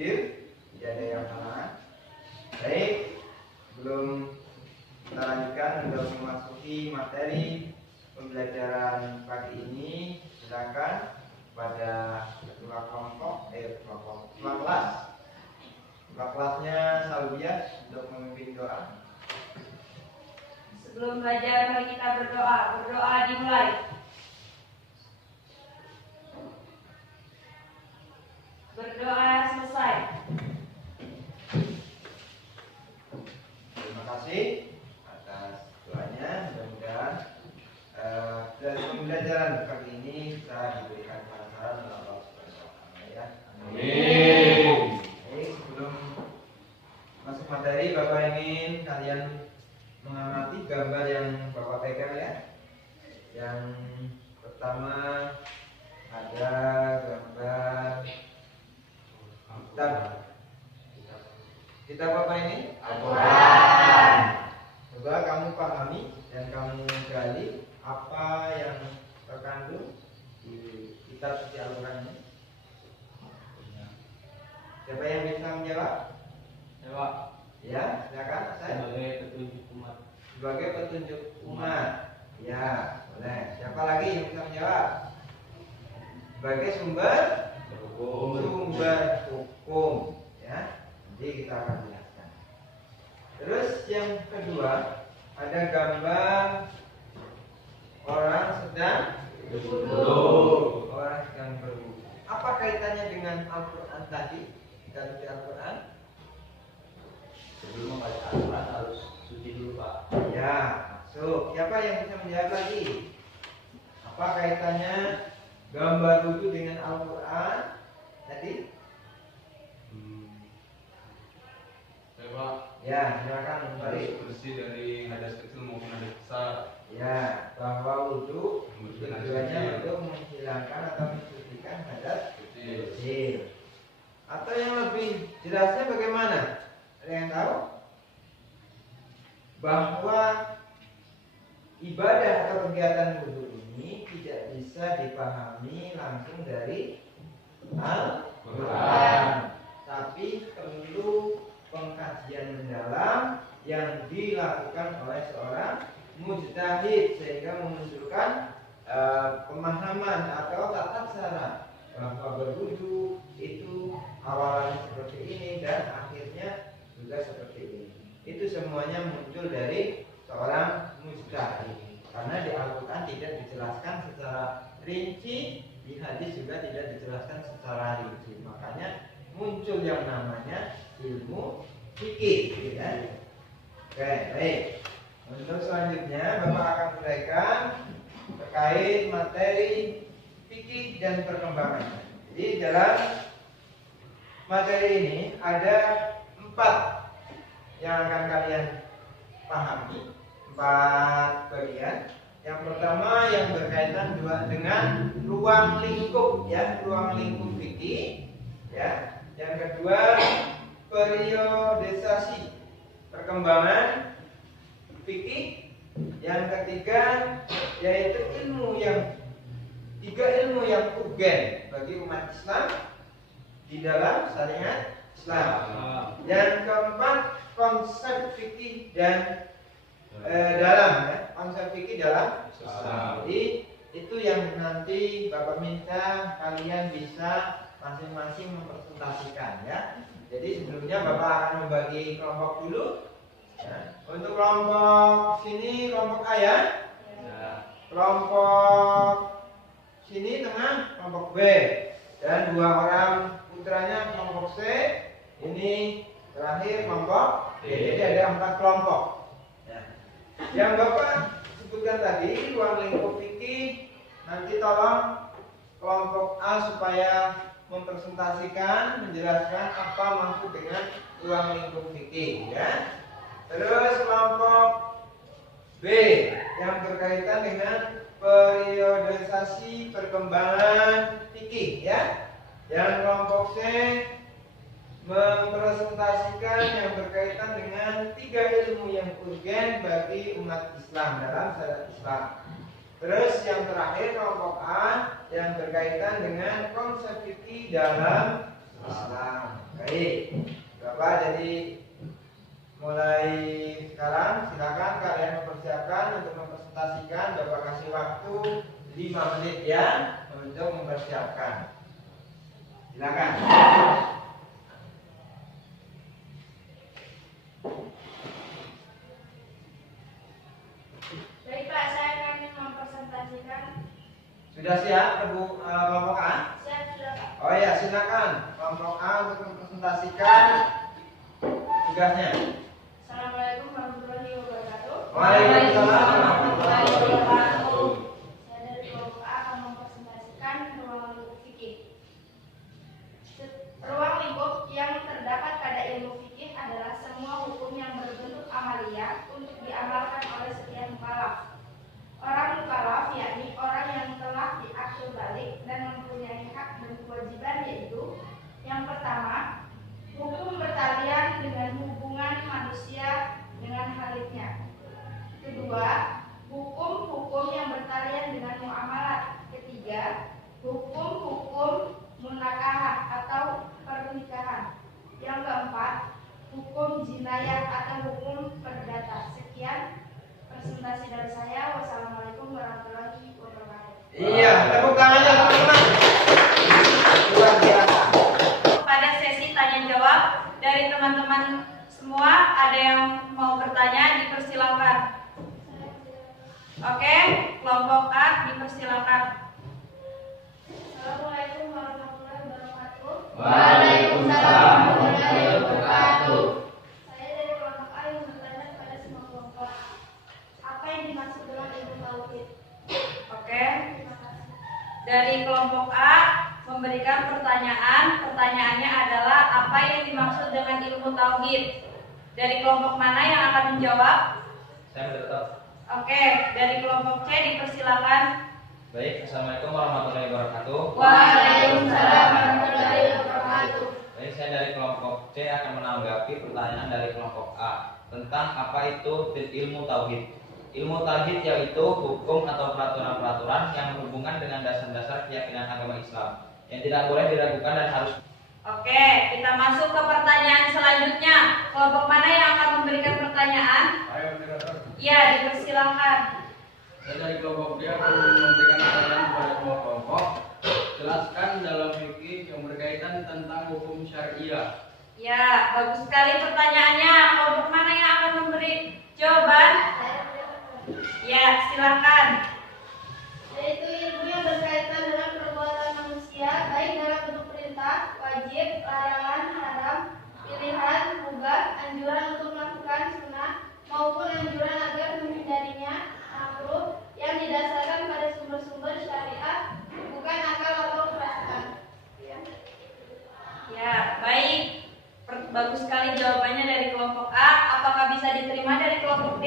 hadir, tidak ada yang halangan. Baik, belum kita lanjutkan untuk memasuki materi pembelajaran pagi ini. Silakan pada ketua kelompok, ketua kelasnya Salbiah untuk memimpin doa. Sebelum belajar, mari kita berdoa. Berdoa dimulai. Berdoa selesai. Terima kasih atas doanya. Mudah-mudahan dari pembelajaran kali ini kita diberikan kelancaran oleh Allah Subhanahu wa Ta'ala, ya. Amin. Oke, sebelum masuk materi, Bapak ingin kalian mengamati gambar yang Bapak pegang, ya. Yang pertama ada gambar kitab apa ini? Al-Quran. Coba kamu pahami dan kamu gali apa yang terkandung di kitab suci Al-Quran ini. Siapa yang bisa menjawab? Jawab. Ya, silakan. Saya. Sebagai petunjuk umat. Sebagai petunjuk umat. Ya, boleh. Siapa lagi yang bisa menjawab? Sebagai sumber hukum, ya. Nanti kita akan jelaskan. Terus yang kedua ada gambar orang sedang berwudu. Orang sedang berwudu. Apa kaitannya dengan Al-Quran tadi? Kita suci Al-Quran. Sebelum membaca Al-Quran harus suci dulu, Pak. Ya, masuk. Siapa yang bisa menjawab lagi? Apa kaitannya gambar wudu dengan Al-Quran tadi? Saya, Pak. Ya, silakan kembali. Harus bersih dari hadas kecil maupun hadas besar. Ya, bahwa wudu Membersihkan hadas tujuannya kecil. untuk menghilangkan atau mensucikan hadas Kecil. kecil. Atau yang lebih jelasnya bagaimana? Ada yang tahu? Bahwa ibadah atau kegiatan wudu ini tidak bisa dipahami langsung dari Al-Quran, tapi perlu pengkajian mendalam yang dilakukan oleh seorang mujtahid sehingga memunculkan pemahaman atau tata cara bahwa berwudu itu awalnya seperti ini dan akhirnya juga seperti ini. Itu semuanya muncul dari seorang mujtahid. Karena di Al-Quran tidak dijelaskan secara rinci, di hadis juga tidak dijelaskan secara rinci. Makanya muncul yang namanya ilmu fikih, ya. Oke, baik. Untuk selanjutnya Bapak akan uraikan terkait materi fikih dan perkembangannya. Jadi dalam materi ini ada 4 yang akan kalian pahami, 4 bagian. Yang pertama yang berkaitan dengan ruang lingkup, ya, ruang lingkup fikih, ya. Yang kedua periodisasi perkembangan fikih. Yang ketiga yaitu tiga ilmu yang urgen bagi umat Islam di dalam syariat Islam. Yang keempat konsep fikih dan konsep fikih dalam Islam. Jadi itu yang nanti Bapak minta kalian bisa masing-masing mempresentasikan, ya. Jadi sebelumnya Bapak akan membagi kelompok dulu, ya. Untuk kelompok sini kelompok A, ya. Kelompok sini tengah kelompok B, dan 2 orang putranya kelompok C. Ini terakhir kelompok D. Jadi ada 4 kelompok. Nah, yang Bapak sebutkan tadi ruang lingkup fikih, nanti tolong kelompok A supaya mempresentasikan, menjelaskan apa maksud dengan ruang lingkup fikih, ya. Terus kelompok B yang berkaitan dengan periodisasi perkembangan fikih, ya. Yang kelompok C mempresentasikan yang berkaitan dengan 3 ilmu yang urgen bagi umat Islam dalam syariat Islam. Terus yang terakhir kelompok A yang berkaitan dengan konsep fikih dalam Islam. Oke. Baik, Bapak, jadi mulai sekarang silakan kalian mempersiapkan untuk mempresentasikan. Bapak kasih waktu 5 menit ya untuk mempersiapkan. Silakan. Baik Pak, saya akan mempresentasikan. Sudah siap kelompok A? Siap sudah Pak. Oh ya, silakan kelompok A untuk mempresentasikan tugasnya. Assalamualaikum warahmatullahi wabarakatuh. Waalaikumsalam warahmatullahi wabarakatuh. Saya dari kelompok A akan mempresentasikan ruang lingkup fikih. Ruang lingkup yang terdapat pada ilmu fikih adalah semua hukum yang berbentuk amaliyah untuk diamalkan oleh setiap mukallaf. Orang mukallaf yakni orang yang telah diakil balik dan mempunyai hak dan kewajiban, yaitu yang pertama, hukum bertalian dengan hubungan manusia dengan Khaliqnya. Kedua, hukum-hukum yang bertalian dengan muamalat. Ketiga, hukum-hukum munakahat atau pernikahan. Yang keempat, hukum jinayah atau hukum perdata. Sekian presentasi dari saya. Wassalamualaikum warahmatullahi wabarakatuh. Iya, tepuk tangannya teman-teman. Luar biasa. Pada sesi tanya jawab dari teman-teman semua, ada yang mau bertanya, dipersilakan. Oke, kelompok A dipersilakan. Assalamualaikum warahmatullahi wabarakatuh. Waalaikumsalam warahmatullahi wabarakatuh. Saya dari kelompok A yang bertanya kepada semua kelompok. Apa yang dimaksud dengan ilmu tauhid? Oke. Terima kasih. Dari kelompok A memberikan pertanyaan. Pertanyaannya adalah apa yang dimaksud dengan ilmu tauhid? Dari kelompok mana yang akan menjawab? Saya berdetak. Oke, dari kelompok C dipersilakan. Baik, assalamualaikum warahmatullahi wabarakatuh. Waalaikumsalam warahmatullahi wabarakatuh. Baik, saya dari kelompok C akan menanggapi pertanyaan dari kelompok A tentang apa itu ilmu tauhid. Ilmu tauhid yaitu hukum atau peraturan-peraturan yang berhubungan dengan dasar-dasar keyakinan agama Islam yang tidak boleh diragukan dan harus. Oke, kita masuk ke pertanyaan selanjutnya. Kelompok mana yang akan memberikan pertanyaan? Ayo, moderator. Ya, dipersilakan. Saya dari kelompok D akan memberikan pertanyaan kepada semua kelompok. Jelaskan dalam fikih yang berkaitan tentang hukum syariah. Ya, bagus sekali pertanyaannya. Kelompok mana yang akan memberi jawaban? Ya, silakan. Yaitu ilmu yang berkaitan dengan perbuatan manusia, baik dalam bentuk perintah, wajib, larangan, haram, pilihan, mubah, anjuran untuk melakukan sunnah, maupun anjuran agar menghindarinya, makruh, yang didasarkan pada sumber-sumber syariat, bukan akal atau perasaan. Ya, baik. Bagus sekali jawabannya dari kelompok A. Apakah bisa diterima dari kelompok D?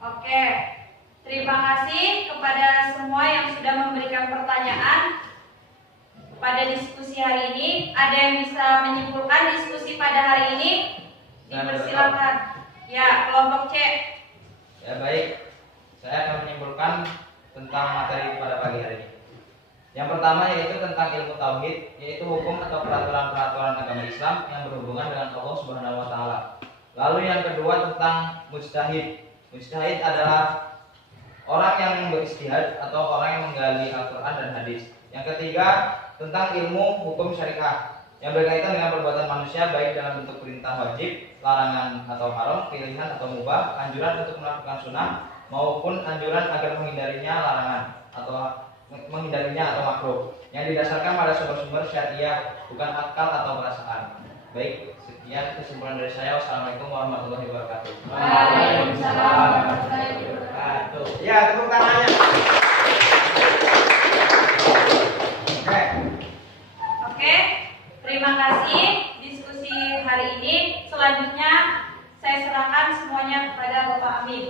Oke. Terima kasih kepada semua yang sudah memberikan pertanyaan pada diskusi hari ini. Ada yang bisa menyimpulkan diskusi pada hari ini? Dipersilakan. Ya, kelompok C. Ya baik, saya akan menyimpulkan tentang materi pada pagi hari ini. Yang pertama yaitu tentang ilmu tauhid, yaitu hukum atau peraturan-peraturan agama Islam yang berhubungan dengan Allah Subhanahu wa taala. Lalu yang kedua tentang mujtahid. Mujtahid adalah orang yang beristihad atau orang yang menggali Al-Qur'an dan hadis. Yang ketiga tentang ilmu hukum syariah yang berkaitan dengan perbuatan manusia baik dalam bentuk perintah wajib, larangan atau haram, pilihan atau mubah, anjuran untuk melakukan sunnah maupun anjuran agar menghindarinya, larangan atau menghindarinya atau makruh yang didasarkan pada sumber-sumber syariah bukan akal atau perasaan. Baik, sekian kesimpulan dari saya. Wassalamualaikum warahmatullahi wabarakatuh. Waalaikumsalam warahmatullahi wabarakatuh. Ya, tepuk tangannya. Oke. Oke, terima kasih diskusi hari ini. Selanjutnya saya serahkan semuanya kepada Bapak Amin.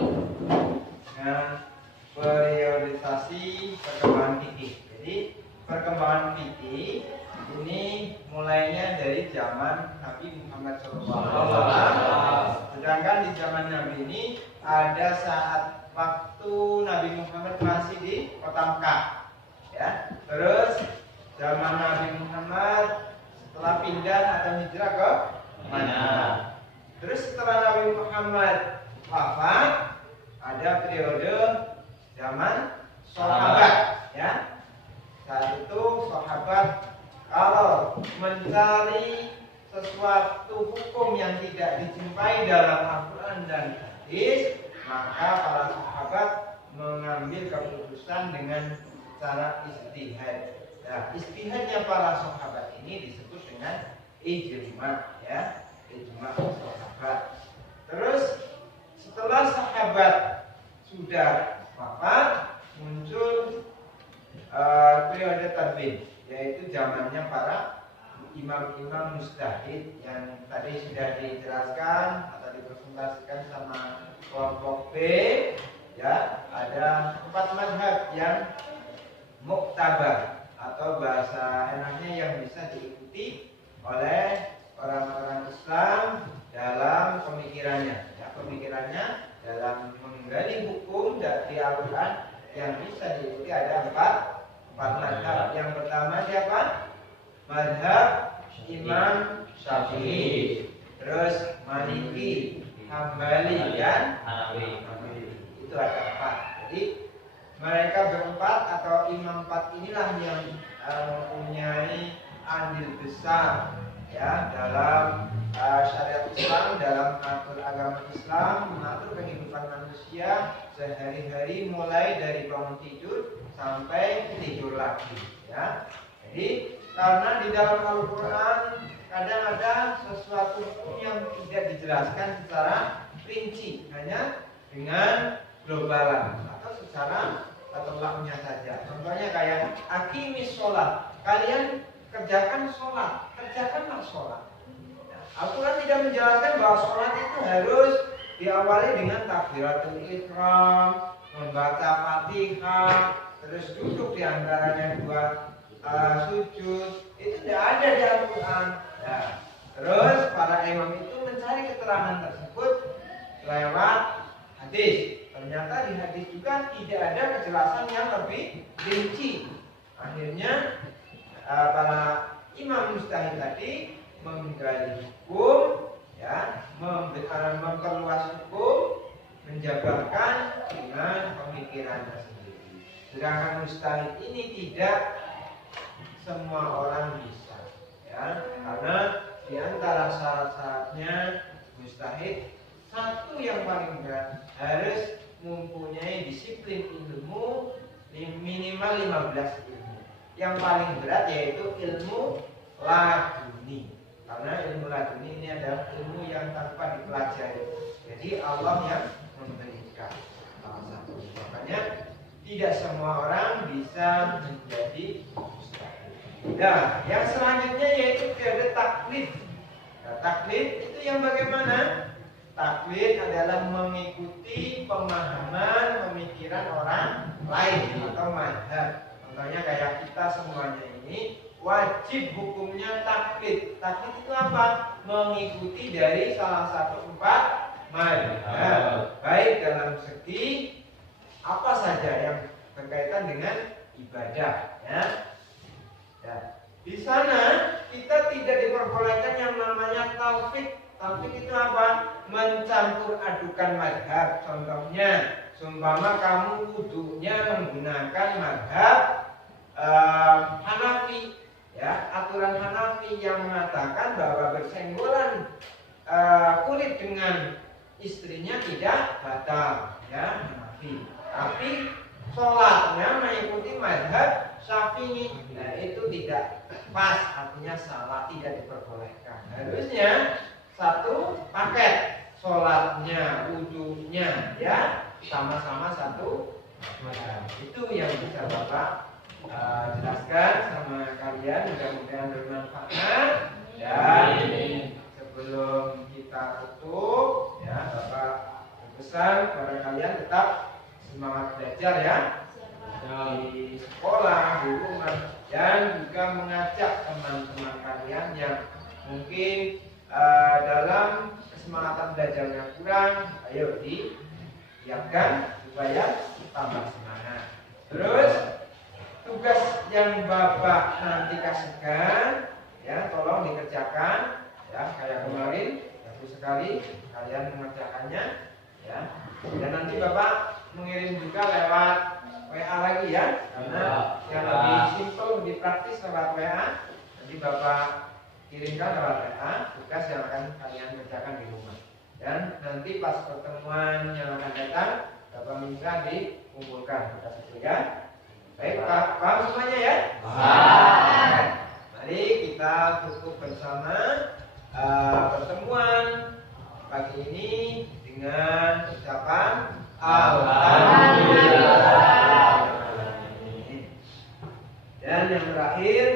Nah, priorisasi perkembangan fikih. Jadi perkembangan fikih ini mulainya dari zaman Nabi Muhammad SAW. Sedangkan di zaman Nabi ini ada saat waktu Nabi Muhammad masih di kota Mekah, ya. Terus zaman Nabi Muhammad setelah pindah atau hijrah ke Madinah. Terus setelah Nabi Muhammad wafat, ada periode zaman sahabat, ya. Saat itu sahabat kalau mencari sesuatu hukum yang tidak dijumpai dalam Al-Quran dan hadis, maka para sahabat mengambil keputusan dengan cara ijtihad. Nah, ijtihadnya para sahabat ini disebut dengan ijma, ya, ijma sahabat. Terus setelah sahabat sudah wafat, muncul periode tadwin, yaitu zamannya para imam-imam mujtahid yang tadi sudah dijelaskan atau dipresentasikan sama kelompok B, ya. Ada 4 mazhab yang muktabar atau bahasa enaknya yang bisa diikuti oleh orang-orang Islam dalam pemikirannya, ya, pemikirannya dalam menggali hukum dari Al-Quran yang bisa diikuti ada 4 mazhab. Yang pertama siapa? Mazhab Imam Syafi'i, terus Maliki, Hambali, dan Hanafi. Itu ada 4. Jadi mereka berempat atau imam 4 inilah yang mempunyai andil besar, ya, dalam syariat Islam, dalam mengatur agama Islam, mengatur kehidupan manusia sehari-hari mulai dari bangun tidur sampai tidur lagi, ya. Jadi karena di dalam Al-Quran kadang ada sesuatu hukum yang tidak dijelaskan secara rinci, hanya dengan globalan atau secara terlaknya saja. Contohnya kayak aqimis sholat, kalian kerjakan sholat, kerjakanlah sholat. Al-Quran tidak menjelaskan bahwa sholat itu harus diawali dengan takbiratul ihram, membaca Fatihah, terus duduk di antaranya 2 sujud. Itu tidak ada di Al-Quran. Nah, terus para imam itu mencari keterangan tersebut lewat hadis. Ternyata di hadis juga tidak ada kejelasan yang lebih rinci. Akhirnya para imam mujtahid tadi menggali hukum, ya, memperluas hukum, menjabarkan dengan pemikirannya sendiri. Sedangkan mujtahid ini tidak semua orang bisa, ya, karena di antara syarat-syaratnya mujtahid, satu yang paling berat harus mempunyai disiplin ilmu minimal 15 ilmu. Yang paling berat yaitu ilmu laduni, karena ilmu laduni ini adalah ilmu yang tanpa dipelajari. Jadi Allah yang memberikan salah satu. Makanya tidak semua orang bisa menjadi mujtahid. Nah, yang selanjutnya yaitu periode taklid. Nah, taklid itu yang bagaimana? Taklid adalah mengikuti pemahaman, pemikiran orang lain atau mazhab. Contohnya kayak kita semuanya ini wajib hukumnya taklid. Taklid itu apa? Mengikuti dari salah satu 4 mazhab, baik dalam segi apa saja yang berkaitan dengan ibadah, ya. Ya. Di sana kita tidak diperbolehkan yang namanya taufik. Taufik itu apa? Mencampur adukan mazhab. Contohnya, seumpama kamu wudunya menggunakan mazhab Hanafi, ya, aturan Hanafi yang mengatakan bahwa bersenggolan kulit dengan istrinya tidak batal, ya, Hanafi. Tapi sholatnya mengikuti mazhab Syafi'i, nah itu tidak pas, artinya salah, tidak diperbolehkan. Harusnya satu paket, sholatnya, wudunya, ya, sama-sama satu mazhab. Itu yang bisa Bapak jelaskan sama kalian, mudah-mudahan bermanfaat. Dan sebelum kita tutup, ya, Bapak berpesan kepada kalian tetap semangat belajar, ya, di sekolah, di rumah, dan juga mengajak teman-teman kalian yang mungkin dalam kesemangatan belajarnya kurang, ayo diingatkan supaya tambah semangat. Terus tugas yang Bapak nanti kasihkan ya tolong dikerjakan ya, kayak kemarin bagus sekali kalian mengerjakannya ya. Dan nanti Bapak mengirim juga lewat WA lagi ya, karena yang lebih simpel, lebih praktis lewat WA. Nanti Bapak kirimkan lewat WA tugas yang akan kalian kerjakan di rumah. Dan nanti pas pertemuan yang akan datang, Bapak minta dikumpulkan tugas itu ya. Baik, paham semuanya ya? Paham. Mari kita tutup bersama pertemuan pagi ini dengan ucapan Alhamdulillah. Dan yang terakhir